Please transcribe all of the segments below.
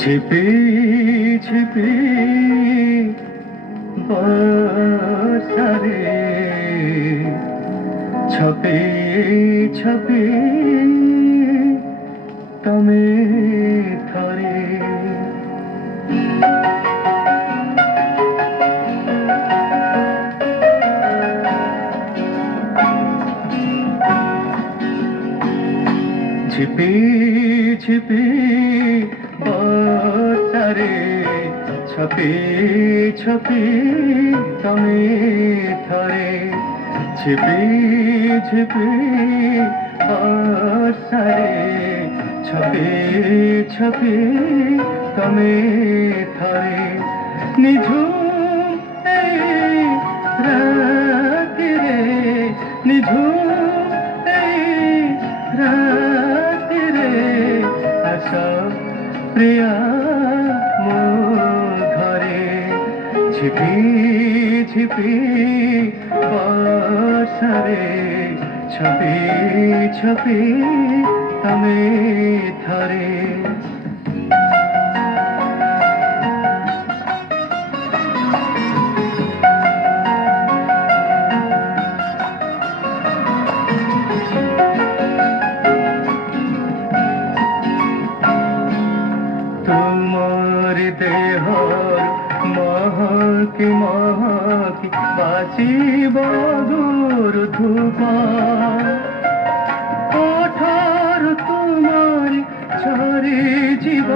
ঝিপি ঝিপি বর্ষারে ছপি ছপি তমে থরে ঝিপি ঝিপি বর্ষারে ছপি ছপি তমে থরে ঝিপি ঝিপি বর্ষারে ছপি ছপি তমে থরে নিঝুম এই রাতিরে নিঝুম এই রাতিরে আস প্রিয়া মো ঘরে ঝিপি ঝিপি বর্ষারে ছপি ছপি তমে থরে तुमर देहर महकी महकी बासिब दूर धूप ओठर तुमर झरी जीव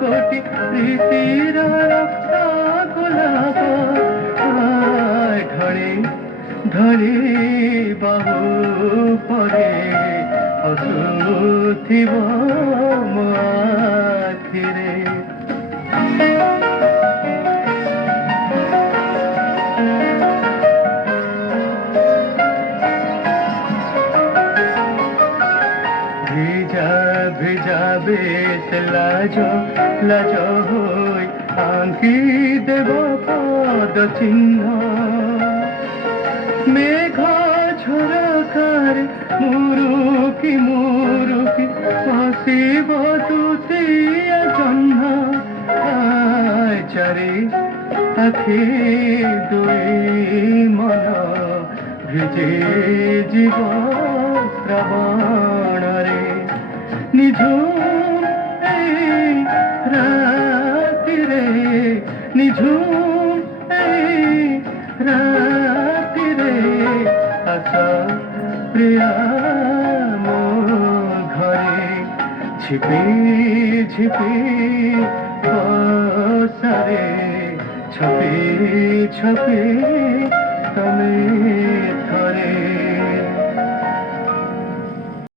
कोटि प्रीतिर रक्त गोलाप ढली ढली बाहु परे हसुथिब मो आखिरे ভিজা ভিজা বেশ লাজো লাজো হই আঁকি দেব পদ চিহ্ন মেঘ ঝরকার মুরুকি মুরুকি হসিব তুতিয়া জহ্ন চারি আখি দুই মন ভিজে জীব শ্রাবণরে নিঝুম এই রাতিরে নিঝুম এই রাতিরে আস প্রিয়া মো ঘরে ঝিপি ঝিপি বর্ষারে ছপি ছপি তমে